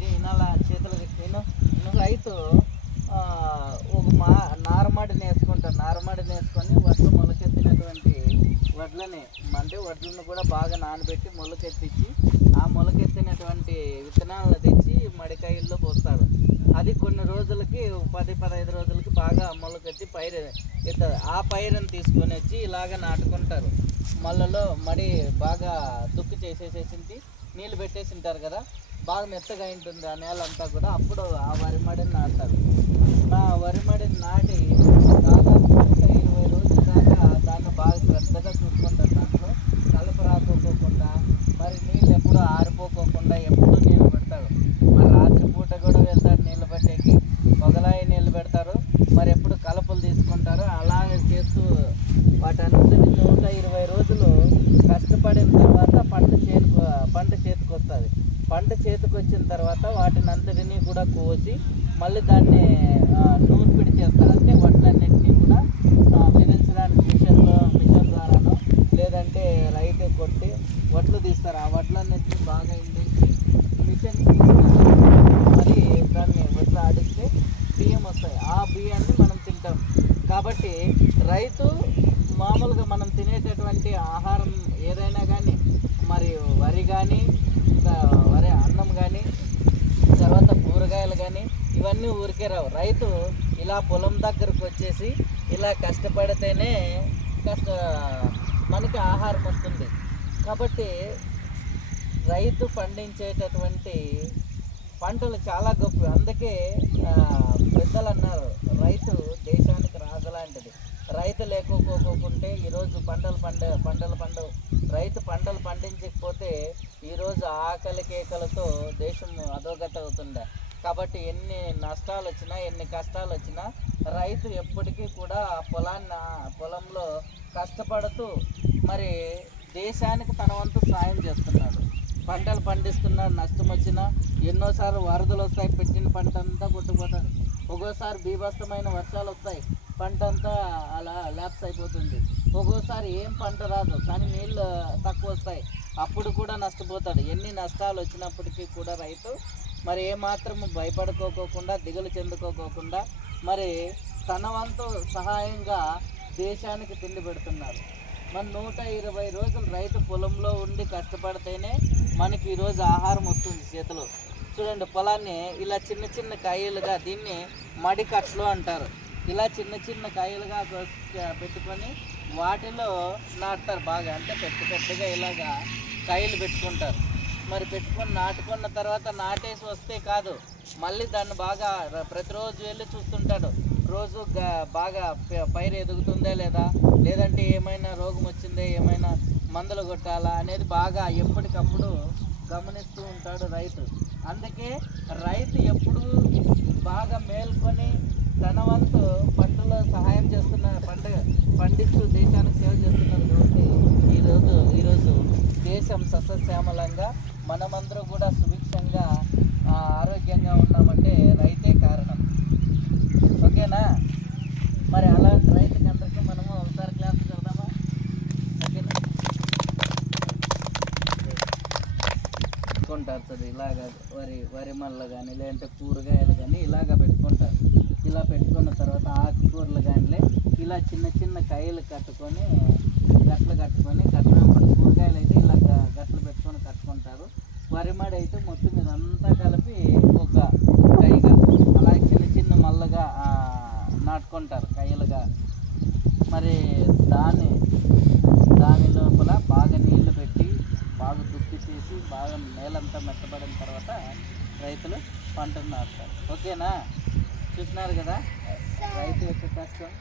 ఇది వినాల చేతులకి నేను రైతు ఒక నారమడిని వేసుకుంటారు. నారమడిని వేసుకొని వడ్లు మొలకెత్తినటువంటి వడ్లని అంటే వడ్లను కూడా బాగా నానబెట్టి మొలకెత్తించి ఆ మొలకెత్తినటువంటి విత్తనాలను తెచ్చి మడికాయల్లో పోస్తారు. అది కొన్ని రోజులకి 10-15 రోజులకి బాగా మొలకెత్తి పైరు ఎత్తుంది. ఆ పైరుని తీసుకొని వచ్చి ఇలాగ నాటుకుంటారు. మళ్ళలో మడి బాగా దుక్కు చేసేసేసి నీళ్ళు పెట్టేసి ఉంటారు కదా, బాగా మెత్తగా ఉంటుంది ఆ నేల అంతా కూడా. అప్పుడు ఆ వరి మడిని నాటుతారు. ఆ వరి మడిని నాటి దాదాపు 20 రోజుల దాకా దాన్ని బాగా శ్రద్ధగా చూసుకుంటారు. దాంట్లో కలప రాకోకుండా, మరి నీళ్ళు ఎప్పుడూ ఆరిపోకోకుండా ఎప్పుడూ నీళ్ళు పెడతారు. మరి రాత్రిపూట కూడా వెళ్తారు నీళ్ళు పట్టేకి, పొగలాయి నీళ్ళు పెడతారు. మరి ఎప్పుడు కలపలు తీసుకుంటారు. అలాగే చేస్తూ వాటన్నిటిని 120 రోజులు కష్టపడిన తర్వాత పంట చేతికి వస్తుంది. పంట చేతికి వచ్చిన తర్వాత వాటిని అంతటినీ కూడా కోసి మళ్ళీ దాన్ని నూర్పిడి చేస్తారు. అంటే వడ్లన్నింటినీ కూడా విధించడానికి మిషన్ ద్వారానో లేదంటే రైతు కొట్టి వడ్లు తీస్తారు. ఆ వడ్లన్నింటినీ బాగా ఇండికి మిషన్ మరి దాన్ని వడ్లు ఆడిస్తే బియ్యం వస్తాయి. ఆ బియ్యాన్ని మనం తింటాం. కాబట్టి రైతు మామూలుగా మనం తినేటటువంటి ఆహారం ఏదైనా కానీ, మరి వరి కానీ, వరి అన్నం కానీ, తర్వాత కూరగాయలు కానీ ఇవన్నీ ఊరికే రావు. రైతు ఇలా పొలం దగ్గరకు వచ్చేసి ఇలా కష్టపడితేనే మనకి ఆహారం వస్తుంది. కాబట్టి రైతు పండించేటటువంటి పంటలు చాలా గొప్ప. అందుకే పెద్దలు అన్నారు, రైతు దేశానికి రాజు లాంటిది. రైతు లేకపోకుంటే ఈరోజు పంటలు పండవు. రైతు పంటలు పండించకపోతే ఈరోజు ఆకలి కేకలతో దేశం అధోగతి అవుతుండే. కాబట్టి ఎన్ని నష్టాలు వచ్చినా, ఎన్ని కష్టాలు వచ్చినా రైతు ఎప్పటికీ కూడా పొలంలో కష్టపడుతూ మరి దేశానికి తన వంతు సాయం చేస్తున్నాడు. పంటలు పండిస్తున్నాడు. నష్టం వచ్చినా ఎన్నోసార్లు వరదలు వస్తాయి, పెట్టిన పంట అంతా కొట్టుకుపోతాడు. ఒక్కోసారి బీభత్సమైన వర్షాలు వస్తాయి, పంట అంతా అలా ల్యాప్స్ అయిపోతుంది. ఒక్కోసారి ఏం పంట రాదు, కానీ నీళ్ళు తక్కువ వస్తాయి, అప్పుడు కూడా నష్టపోతాడు. ఎన్ని నష్టాలు వచ్చినప్పటికీ కూడా రైతు మరి ఏమాత్రము భయపడుకోకుండా, దిగులు చెందుకోకుండా మరి తన వంతు సహాయంగా దేశానికి తిండి పెడుతున్నారు. మన 120 రోజులు రైతు పొలంలో ఉండి కష్టపడితేనే మనకి ఈరోజు ఆహారం వస్తుంది చేతిలో. చూడండి, పొలాన్ని ఇలా చిన్న చిన్న కాయలుగా, దీన్ని మడి కట్లు అంటారు. ఇలా చిన్న చిన్న కాయలుగా పెట్టుకొని వాటిలో నాటుతారు. బాగా అంటే పెద్దగా ఇలాగా కాయలు పెట్టుకుంటారు. మరి పెట్టుకొని నాటుకున్న తర్వాత నాటేసి వస్తే కాదు, మళ్ళీ దాన్ని బాగా ప్రతిరోజు వెళ్ళి చూస్తుంటాడు. రోజు బాగా పైరు ఎదుగుతుందా లేదా, లేదంటే ఏమైనా రోగం వచ్చిందే, ఏమైనా మందులు కొట్టాలా అనేది బాగా ఎప్పటికప్పుడు గమనిస్తూ ఉంటాడు రైతు. అందుకే రైతు ఎప్పుడు బాగా మేల్కొని తన వంతు పంటలో సహాయం పండిస్తూ దేశానికి సేవ చేస్తున్నారు. కాబట్టి ఈరోజు దేశం సస్యశ్యామలంగా, మనమందరూ కూడా సుభిక్షంగా ఆరోగ్యంగా ఉన్నామంటే రైతే కారణం. ఓకేనా? మరి అలాంటి రైతుకి అందరికీ మనము ఒకసారి క్లాస్ పెడదామా? ఓకేనా? పెట్టుకుంటారు ఇలాగ వరి మళ్ళీ కానీ, లేదంటే కూరగాయలు కానీ ఇలాగ పెట్టుకుంటారు. ఇలా పెట్టుకున్న తర్వాత ఆకుకూరలు కానీ ఇలా చిన్న చిన్న కాయలు కట్టుకొని కూరగాయలు అయితే ఇలా గట్లు పెట్టుకొని కట్టుకుంటారు. వరిమడి అయితే మొత్తం ఇదంతా కలిపి ఒక కైగా అలా చిన్న చిన్న మల్లగా నాటుకుంటారు కాయలుగా. మరి దాని లోపల బాగా నీళ్లు పెట్టి బాగా దుక్కి చేసి బాగా నేలంతా మెత్తబడిన తర్వాత రైతులు పంటను నాటుతారు. ఓకేనా? చూసినారు కదా రైతు యొక్క కష్టం.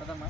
పదమ్మా.